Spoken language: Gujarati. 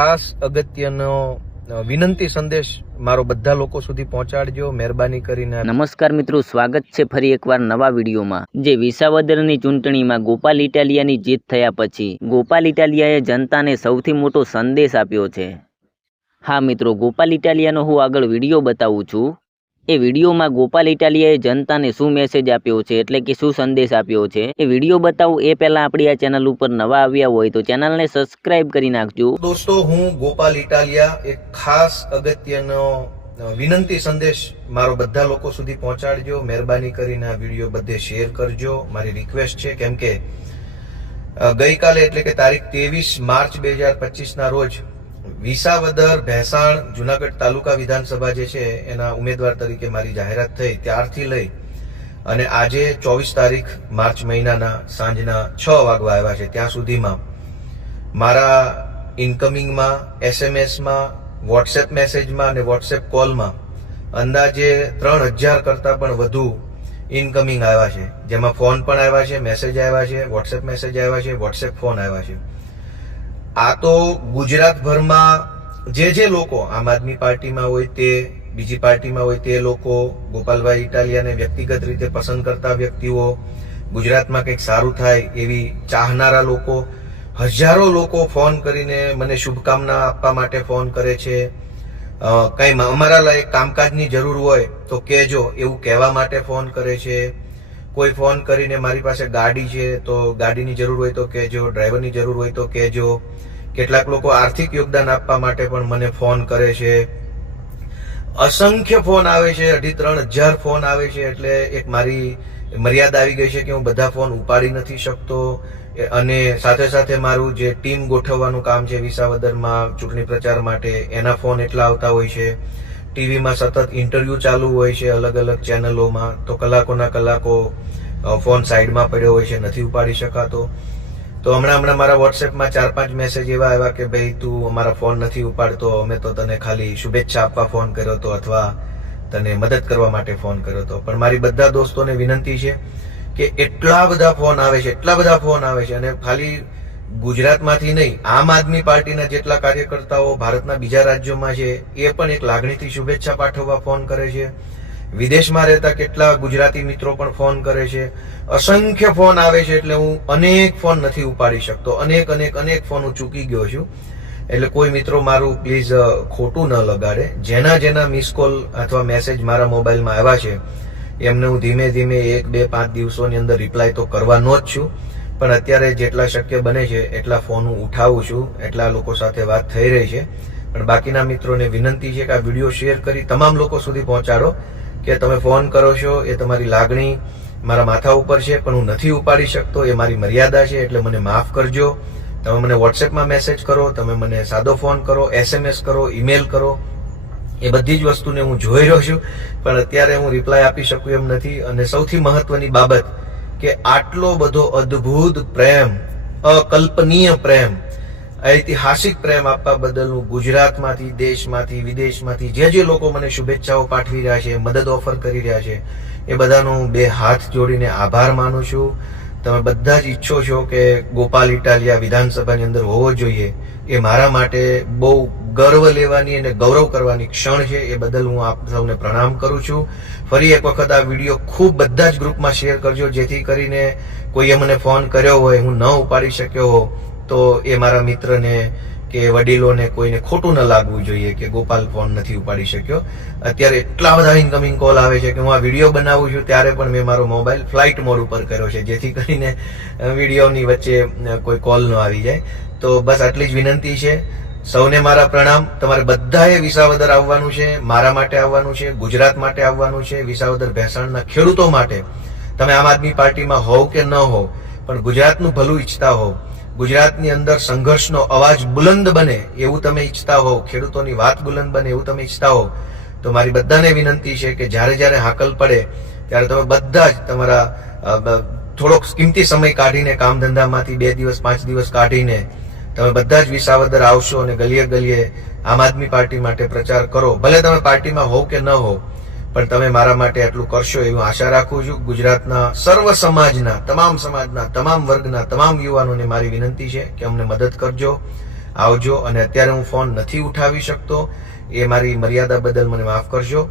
ખાસ અગત્યનો વિનંતી સંદેશ મારો બધા લોકો સુધી પહોંચાડજો. મહેરબાની કરીને નમસ્કાર મિત્રો, સ્વાગત છે ફરી એકવાર નવા વિડીયોમાં. જે વિસાવદરની ચૂંટણીમાં ગોપાલ ઇટાલિયાની જીત થયા પછી, ગોપાલ ઇટાલિયાએ જનતાને સૌથી મોટો સંદેશ આપ્યો છે. હા મિત્રો, ગોપાલ ઇટાલિયાનો હું આગળ વીડિયો બતાવું છું. એ વિડીયોમાં ગોપાલ ઇટાલિયાએ જનતાને શું મેસેજ આપ્યો છે, એટલે કે શું સંદેશ આપ્યો છે, એ વીડિયો બતાવું એ પહેલાં આપણી આ ચેનલ ઉપર નવા આવ્યા હોય તો ચેનલને સબસ્ક્રાઇબ કરી નાખજો. દોસ્તો, હું ગોપાલ ઇટાલિયા એક ખાસ અગત્યનો વિનંતી સંદેશ મારો બધા લોકો સુધી પહોંચાડજો. મહેરબાની કરીને આ વીડિયો બધે શેર કરજો. મારી રિક્વેસ્ટ છે કેમ કે ગઈકાલે એટલે કે તારીખ ત્રેવીસ માર્ચ બે હજાર પચીસના રોજ વિસાવદર, ભેસાણ, જુનાગઢ તાલુકા વિધાનસભા જે છે, એના ઉમેદવાર તરીકે મારી જાહેરાત થઈ. ત્યારથી લઈ અને આજે ચોવીસ તારીખ માર્ચ મહિનાના સાંજના છ વાગવા આવ્યા છે. ત્યાં સુધીમાં મારા ઇન્કમિંગમાં એસએમએસમાં વોટ્સએપ મેસેજમાં અને વોટ્સએપ કોલમાં અંદાજે ત્રણ હજાર કરતાં પણ વધુ ઇનકમિંગ આવ્યા છે. જેમાં ફોન પણ આવ્યા છે મેસેજ આવ્યા છે વોટ્સએપ મેસેજ આવ્યા છે વોટ્સએપ ફોન આવ્યા છે. આ તો ગુજરાતભરમાં જે જે લોકો આમ આદમી પાર્ટીમાં હોય તે, બીજી પાર્ટીમાં હોય તે લોકો ગોપાલભાઈ ઇટાલિયાને વ્યક્તિગત રીતે પસંદ કરતા વ્યક્તિઓ, ગુજરાતમાં કંઈક સારું થાય એવી ચાહનારા લોકો, હજારો લોકો ફોન કરીને મને શુભકામના આપવા માટે ફોન કરે છે. કંઈ અમારા લાયક કામકાજની જરૂર હોય તો કહેજો, એવું કહેવા માટે ફોન કરે છે. કોઈ ફોન કરીને મારી પાસે ગાડી છે તો ગાડીની જરૂર હોય તો કહેજો ડ્રાઈવરની જરૂર હોય તો કહેજો કેટલાક લોકો આર્થિક યોગદાન આપવા માટે પણ મને ફોન કરે છે. અસંખ્ય ફોન આવે છે, અઢી ત્રણ હજાર ફોન આવે છે, એટલે એક મારી મર્યાદા આવી ગઈ છે કે હું બધા ફોન ઉપાડી નથી શકતો. અને સાથે સાથે મારું જે ટીમ ગોઠવવાનું કામ છે વિસાવદરમાં ચૂંટણી પ્રચાર માટે, એના ફોન એટલા આવતા હોય છે. ટીવીમાં સતત ઇન્ટરવ્યુ ચાલુ હોય છે અલગ અલગ ચેનલોમાં, તો કલાકોના કલાકો ફોન સાઈડમાં પડ્યો હોય છે, નથી ઉપાડી શકાતો. તો હમણાં હમણાં મારા વોટ્સએપમાં ચાર પાંચ મેસેજ એવા આવ્યા કે, ભાઈ, તું અમારા ફોન નથી ઉપાડતો, અમે તો તને ખાલી શુભેચ્છા આપવા ફોન કર્યો હતો અથવા તને મદદ કરવા માટે ફોન કર્યો હતો પણ મારી બધા દોસ્તોને વિનંતી છે કે, એટલા બધા ફોન આવે છે, એટલા બધા ફોન આવે છે. અને ખાલી ગુજરાતમાંથી નહીં, આમ આદમી પાર્ટીના જેટલા કાર્યકર્તાઓ ભારતના બીજા રાજ્યોમાં છે, એ પણ એક લાગણીથી શુભેચ્છા પાઠવવા ફોન કરે છે. વિદેશમાં રહેતા કેટલા ગુજરાતી મિત્રો પણ ફોન કરે છે. અસંખ્ય ફોન આવે છે એટલે હું અનેક ફોન નથી ઉપાડી શકતો. અનેક અનેક અનેક ફોન હું ચૂકી ગયો છું. એટલે કોઈ મિત્રો મારું પ્લીઝ ખોટું ન લગાડે. જેના જેના મિસ કોલ અથવા મેસેજ મારા મોબાઈલમાં આવ્યા છે, એમને હું ધીમે ધીમે એક, બે, પાંચ દિવસોની અંદર રિપ્લાય તો કરવાનો જ છું. પણ અત્યારે જેટલા શક્ય બને છે, એટલા ફોન હું ઉઠાવું છું, એટલા લોકો સાથે વાત થઈ રહી છે. પણ બાકીના મિત્રોને વિનંતી છે કે આ વીડિયો શેર કરી તમામ લોકો સુધી પહોંચાડો, કે તમે ફોન કરો છો, એ તમારી લાગણી મારા માથા ઉપર છે, પણ હું નથી ઉપાડી શકતો, એ મારી મર્યાદા છે, એટલે મને માફ કરજો. તમે મને વોટ્સએપમાં મેસેજ કરો, તમે મને સાદો ફોન કરો એસએમએસ કરો ઈમેલ કરો, એ બધી જ વસ્તુને હું જોઈ રહ્યો છું. પણ અત્યારે હું રિપ્લાય આપી શકું એમ નથી, અને સૌથી મહત્વની બાબત કે આટલો બધો અદ્ભુત પ્રેમ, અકલ્પનીય પ્રેમ, ઐતિહાસિક પ્રેમ આપવા બદલ હું ગુજરાતમાંથી, દેશમાંથી, વિદેશમાંથી, જે જે લોકો મને શુભેચ્છાઓ પાઠવી રહ્યા છે, મદદ ઓફર કરી રહ્યા છે, એ બધાનો હું બે હાથ જોડીને આભાર માનું છું. તમે બધા જ ઈચ્છો છો કે ગોપાલ ઇટાલિયા વિધાનસભાની અંદર હોવો જોઈએ. એ મારા માટે બહુ ગર્વ લેવાની અને ગૌરવ કરવાની ક્ષણ છે. એ બદલ હું આપ સૌને પ્રણામ કરું છું. ફરી એક વખત આ વીડિયો ખૂબ બધા જ ગ્રુપમાં શેર કરજો, જેથી કરીને કોઈએ મને ફોન કર્યો હોય, હું ન ઉપાડી શક્યો હો તો એ મારા મિત્રને કે વડીલોને કોઈને ખોટું ન લાગવું જોઈએ કે ગોપાલ ફોન નથી ઉપાડી શક્યો. અત્યારે એટલા બધા ઇન્કમિંગ કોલ આવે છે કે હું આ વીડિયો બનાવું છું ત્યારે પણ મેં મારો મોબાઈલ ફ્લાઇટ મોડ ઉપર કર્યો છે, જેથી કરીને વિડીયોની વચ્ચે કોઈ કોલ ન આવી જાય. તો બસ આટલી જ વિનંતી છે. સૌને મારા પ્રણામ. તમારે બધાએ વિસાવદર આવવાનું છે, મારા માટે આવવાનું છે, ગુજરાત માટે આવવાનું છે, વિસાવદર ભેસાણના ખેડૂતો માટે. તમે આમ આદમી પાર્ટીમાં હોવ કે ન હોવ, પણ ગુજરાતનું ભલું ઈચ્છતા હોવ ગુજરાતની અંદર સંઘર્ષનો અવાજ બુલંદ બને એવું તમે ઈચ્છતા હોવ, ખેડૂતોની વાત બુલંદ બને એવું તમે ઈચ્છતા હો તો મારી બધાને વિનંતી છે કે જ્યારે જ્યારે હાકલ પડે ત્યારે તમે બધા જ તમારા થોડોક કિંમતી સમય કાઢીને કામ ધંધામાંથી બે દિવસ, પાંચ દિવસ કાઢીને તમે બધા જ વિસાવદર આવશો અને ગલીએ ગલીએ આમ આદમી પાર્ટી માટે પ્રચાર કરો, ભલે તમે પાર્ટીમાં હોવ કે ન હોવ. પણ તમે મારા માટે આટલું કરશો એવી આશા રાખું છું. ગુજરાતના સર્વ સમાજના, તમામ સમાજના, તમામ વર્ગના, તમામ યુવાનોને મારી વિનંતી છે કે અમને મદદ કરજો, આવજો અને અત્યારે હું ફોન નથી ઉઠાવી શકતો. એ મારી મર્યાદા બદલ મને માફ કરજો.